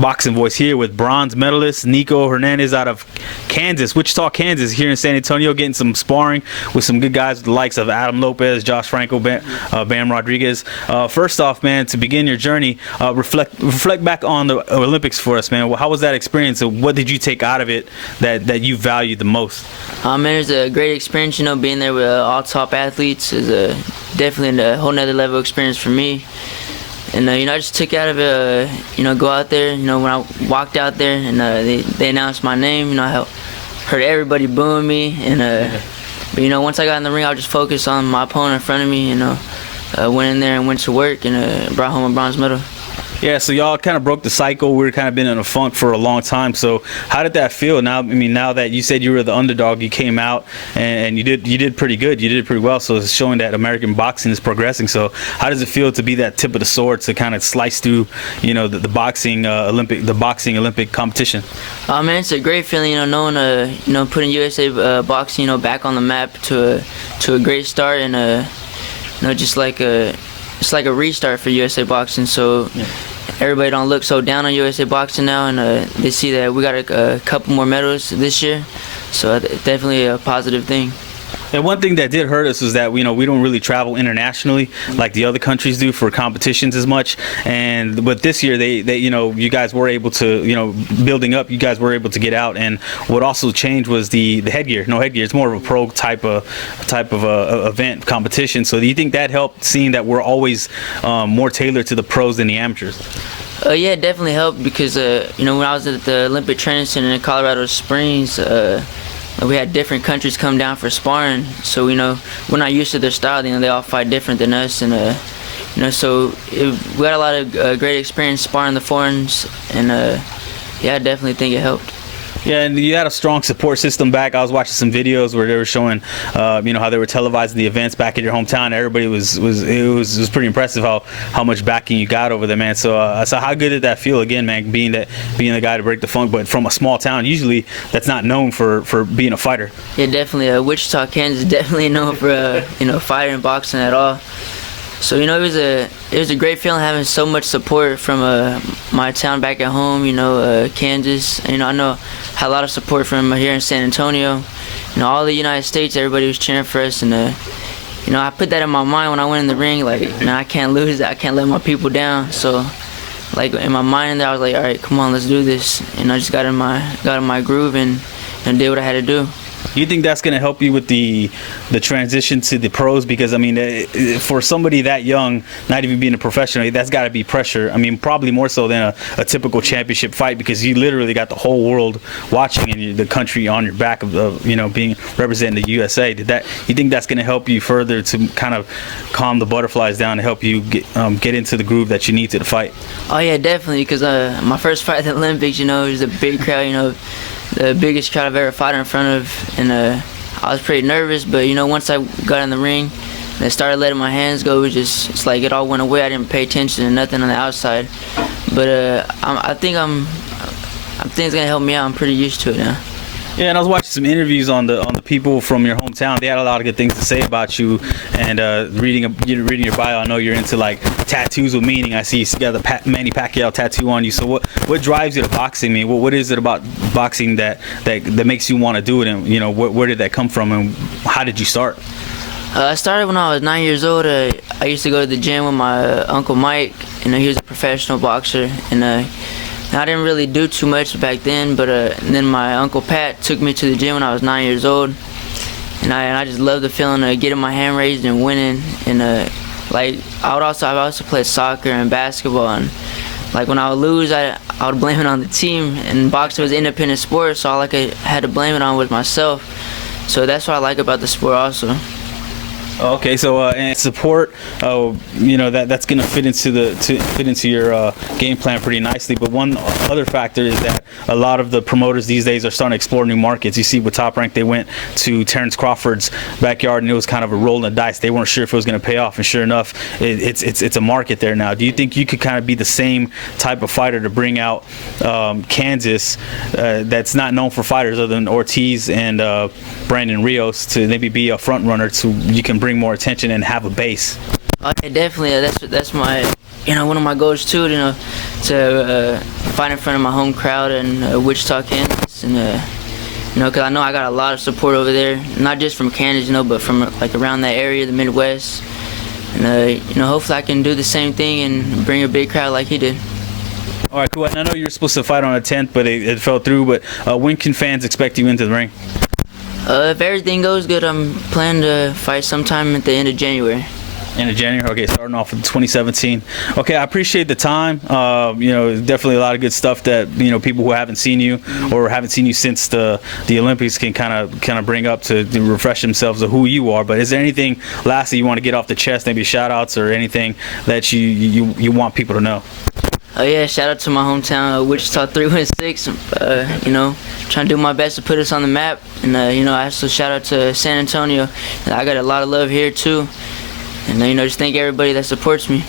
Boxing Voice here with bronze medalist Nico Hernandez out of Kansas, Wichita, Kansas, here in San Antonio, getting some sparring with some good guys with the likes of Adam Lopez, Josh Franco, Bam Rodriguez. First off, man, to begin your journey, reflect back on the Olympics for us, man. How was that experience, and what did you take out of it that you valued the most? Man, it was a great experience, being there with all top athletes is definitely a whole nother level experience for me. And I just took out of it, go out there. When I walked out there and they announced my name, I heard everybody booing me. And but once I got in the ring, I just focused on my opponent in front of me. Went in there and went to work and brought home a bronze medal. Yeah, so y'all kind of broke the cycle. We were kind of been in a funk for a long time. So how did that feel? Now, now that you said you were the underdog, you came out and you did pretty good. You did pretty well. So it's showing that American boxing is progressing. So how does it feel to be that tip of the sword to kind of slice through, the boxing Olympic competition? Man, it's a great feeling, knowing putting USA boxing, back on the map to a great start and just like it's like a restart for USA boxing. So. Yeah. Everybody don't look so down on USA boxing now, and they see that we got a couple more medals this year, so definitely a positive thing. And one thing that did hurt us was that we don't really travel internationally like the other countries do for competitions as much. But this year they you guys were able to building up. You guys were able to get out. And what also changed was the headgear. No headgear. It's more of a pro type of event competition. So do you think that helped, seeing that we're always more tailored to the pros than the amateurs? Yeah, it definitely helped because when I was at the Olympic Training Center in Colorado Springs. We had different countries come down for sparring, so we're not used to their style. They all fight different than us, and so we got a lot of great experience sparring the foreigners, and yeah, I definitely think it helped. Yeah, and you had a strong support system back. I was watching some videos where they were showing, how they were televising the events back in your hometown. Everybody was pretty impressive how much backing you got over there, man. So how good did that feel again, man? Being the guy to break the funk, but from a small town, usually that's not known for being a fighter. Yeah, definitely. Wichita, Kansas, definitely known for fighting and boxing at all. So it was a great feeling having so much support from my town back at home. Kansas. I know had a lot of support from here in San Antonio. All the United States, everybody was cheering for us, and I put that in my mind when I went in the ring. Like, I can't lose. I can't let my people down. So, like in my mind, I was like, all right, come on, let's do this. And I just got in my groove and did what I had to do. Do you think that's going to help you with the transition to the pros? Because for somebody that young, not even being a professional, that's got to be pressure. Probably more so than a typical championship fight, because you literally got the whole world watching and the country on your back of being representing the USA. You think that's going to help you further to kind of calm the butterflies down and help you get into the groove that you need to the fight? Oh yeah, definitely. Because my first fight at the Olympics, it was a big crowd. The biggest crowd I've ever fought in front of, and I was pretty nervous, but once I got in the ring and I started letting my hands go, it's like it all went away. I didn't pay attention to nothing on the outside, but I think it's gonna help me out. I'm pretty used to it now. Yeah, and I was watching some interviews on the people from your hometown. They had a lot of good things to say about you. And reading your bio, I know you're into like tattoos with meaning. I see you got the Manny Pacquiao tattoo on you. So what drives you to boxing? What is it about boxing that makes you want to do it? And where did that come from? And how did you start? I started when I was 9 years old. I used to go to the gym with my Uncle Mike. He was a professional boxer, and I didn't really do too much back then, but then my Uncle Pat took me to the gym when I was 9 years old, and I just loved the feeling of getting my hand raised and winning. And I also played soccer and basketball, and like when I would lose, I would blame it on the team. And boxing was an independent sport, so all I had to blame it on was myself. So that's what I like about the sport also. Okay, so and support, that's going to fit into your game plan pretty nicely. But one other factor is that a lot of the promoters these days are starting to explore new markets. You see, with Top Rank, they went to Terrence Crawford's backyard, and it was kind of a roll in the dice. They weren't sure if it was going to pay off, and sure enough, it's a market there now. Do you think you could kind of be the same type of fighter to bring out Kansas that's not known for fighters other than Ortiz and Brandon Rios, to maybe be a front runner so you can bring more attention and have a base? Yeah, definitely. That's my one of my goals too. to fight in front of my home crowd in Wichita, Kansas, and you know, because I know I got a lot of support over there, not just from Kansas, you know, but from like around that area, the Midwest, and you know, hopefully I can do the same thing and bring a big crowd like he did. All right, cool. And I know you were supposed to fight on the 10th, but it fell through. But when can fans expect you into the ring? If everything goes good, I'm planning to fight sometime at the end of January. End of January. Okay, starting off with 2017. Okay, I appreciate the time. You know, definitely a lot of good stuff that, you know, people who haven't seen you or haven't seen you since the Olympics can kind of bring up to refresh themselves of who you are. But is there anything lastly you want to get off the chest, maybe shout outs or anything that you want people to know? Oh yeah, shout out to my hometown, Wichita 316. You know, trying to do my best to put us on the map. And you know, I also shout out to San Antonio. I got a lot of love here too. And you know, just thank everybody that supports me.